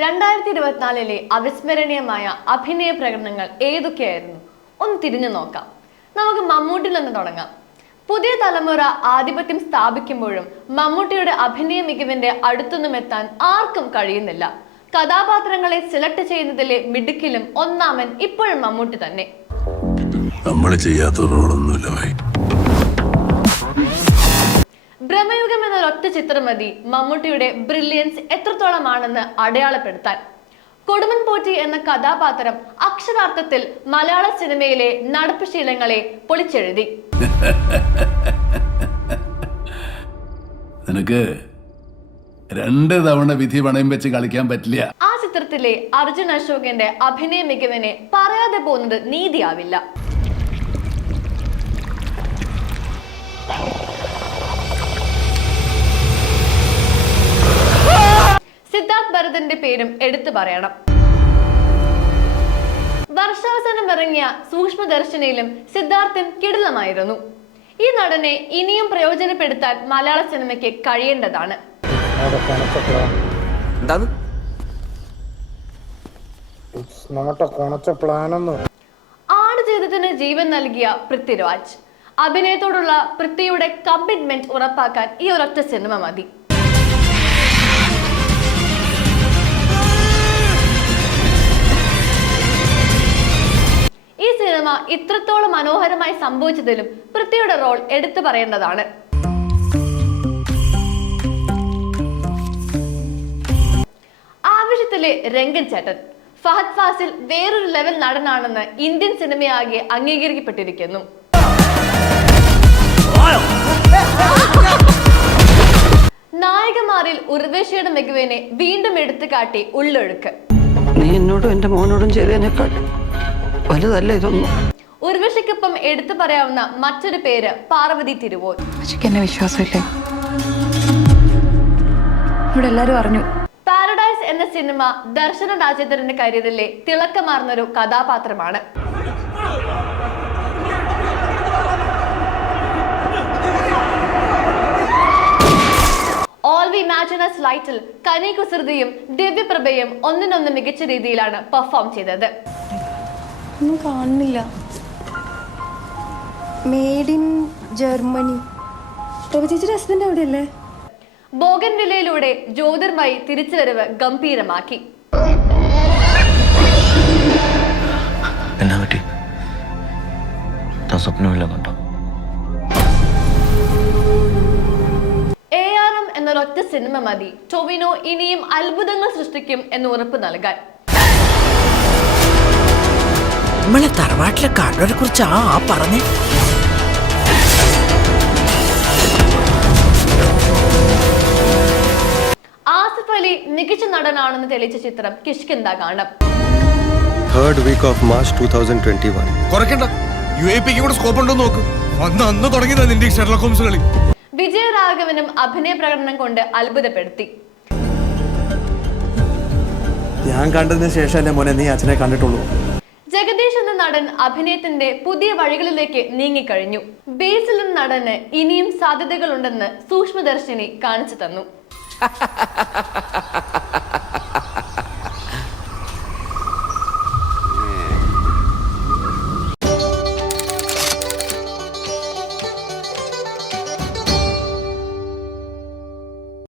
2024 അവിസ്മരണീയമായ അഭിനയ പ്രകടനങ്ങൾ ഏതൊക്കെയായിരുന്നു? ഒന്ന് തിരിഞ്ഞു നോക്കാം. നമുക്ക് മമ്മൂട്ടിയിൽ നിന്ന് തുടങ്ങാം. പുതിയ തലമുറ ആധിപത്യം സ്ഥാപിക്കുമ്പോഴും മമ്മൂട്ടിയുടെ അഭിനയ മികവിന്റെ അടുത്തൊന്നും എത്താൻ ആർക്കും കഴിയുന്നില്ല. കഥാപാത്രങ്ങളെ സെലക്ട് ചെയ്യുന്നതിലെ മിടുക്കിലും ഒന്നാമൻ ഇപ്പോഴും മമ്മൂട്ടി തന്നെ. ബ്രഹ്മയുഗം എന്നൊരൊറ്റ ചിത്രം മതി മമ്മൂട്ടിയുടെ ബ്രില്യൻസ് എത്രത്തോളമാണെന്ന് അടയാളപ്പെടുത്താൻ. കൊടുമൻ പോറ്റി എന്ന കഥാപാത്രം അക്ഷരാർത്ഥത്തിൽ മലയാള സിനിമയിലെ നടപ്പുശീലങ്ങളെ പൊളിച്ചെഴുതി. നിനക്ക് 2 തവണ വിധി പണയം വെച്ച് കളിക്കാൻ പറ്റില്ല. ആ ചിത്രത്തിലെ അർജുൻ അശോകന്റെ അഭിനയ മികവിനെ പറയാതെ പോകുന്നത് നീതിയാവില്ല. സിദ്ധാർത്ഥ് ഭരതന്റെ പേരും എടുത്തു പറയണം. വർഷാവസാനം ഇറങ്ങിയ സൂക്ഷ്മദർശിനിയിലും സിദ്ധാർത്ഥൻ കിടിലമായിരുന്നു. ഈ നടനെ ഇനിയും പ്രയോജനപ്പെടുത്താൻ മലയാള സിനിമയ്ക്ക് കഴിയേണ്ടതാണ്. ആടുജീവിതത്തിന് ജീവൻ നൽകിയ പൃഥ്വിരാജ്. അഭിനയത്തോടുള്ള പൃഥ്വിയുടെ കമ്മിറ്റ്മെന്റ് ഉറപ്പാക്കാൻ ഈ ഒരൊറ്റ സിനിമ മതി. ഈ സിനിമ ഇത്രത്തോളം മനോഹരമായി സംഭവിച്ചതിലും പൃഥ്വിയുടെ റോൾ എടുത്തു പറയേണ്ടതാണ്. ആവശ്യത്തിലെ രംഗൻ ചേട്ടൻ ഫഹദ് ഫാസിൽ വേറൊരു ലെവൽ നടനാണെന്ന് ഇന്ത്യൻ സിനിമയാകെ അംഗീകരിക്കപ്പെട്ടിരിക്കുന്നു. നായകന്മാരിൽ ഉർവശിയുടെ മികവിനെ വീണ്ടും എടുത്തു കാട്ടി ഉള്ളൊഴുക്ക്. നീ എന്നോടും എന്റെ മോനോടും ചെയ്തതിനേക്കാൾ വലുതല്ല ഇതൊന്നും. ഉർവശിക്കൊപ്പം എടുത്തു പറയാവുന്ന മറ്റൊരു പേര് പാർവതി തിരുവോൽ. എന്നെ വിശ്വാസമില്ലേ? ഇവിടെ എല്ലാരും അറിഞ്ഞു. പാരഡൈസ് എന്ന സിനിമ ദർശന രാജേന്ദ്രന്റെ കരിയറിലെ തിളക്കമാർന്നൊരു കഥാപാത്രമാണ്. ഓൾ വി ഇമാജിൻ അസ് ലൈറ്റിൽ കനി കുസൃതിയും ദിവ്യപ്രഭയും ഒന്നിനൊന്ന് മികച്ച രീതിയിലാണ് പെർഫോം ചെയ്തത്. കാണുന്നില്ല. Made in Germany. ചേച്ചിയുടെ ഹസ്ബൻഡ് എവിടെയല്ലേ? ബോഗൻവില്ലയിലൂടെ ജ്യോതിർമയി തിരിച്ചുവരവ് ഗംഭീരമാക്കി. ARM എന്നൊരൊറ്റ സിനിമ മതി ടൊവിനോ ഇനിയും അത്ഭുതങ്ങൾ സൃഷ്ടിക്കും എന്ന് ഉറപ്പ് നൽകാൻ. നമ്മളെ തറവാട്ടിലെ കാർഡറെ കുറിച്ച് പറഞ്ഞേ. ആസിഫ് അലി മികച്ച നടനാണെന്ന് തെളിയിച്ച ചിത്രം കിഷ്കിന്ധ കാണാം. 3rd week of March 2021. കുറയ്ക്കണ്ട, UAPക്ക് കൂടെ സ്കോപ്പ് ഉണ്ടോ നോക്ക്. അന്ന് തുടങ്ങിയതാ നിന്റെ ഷെർലക് ഹോംസ് കളി. വിജയരാഘവനും അഭിനയ പ്രകടനം കൊണ്ട് അത്ഭുതപ്പെടുത്തി. ഞാൻ കണ്ടതിന് ശേഷം എന്റെ മോനെ നീ അച്ഛനെ കണ്ടിട്ടുള്ളൂ. ജഗദീഷ് എന്ന നടൻ അഭിനയത്തിന്റെ പുതിയ വഴികളിലേക്ക് നീങ്ങിക്കഴിഞ്ഞു. ബേസിൽ എന്ന നടന് ഇനിയും സാധ്യതകളുണ്ടെന്ന് സൂക്ഷ്മദർശിനി കാണിച്ചു തന്നു.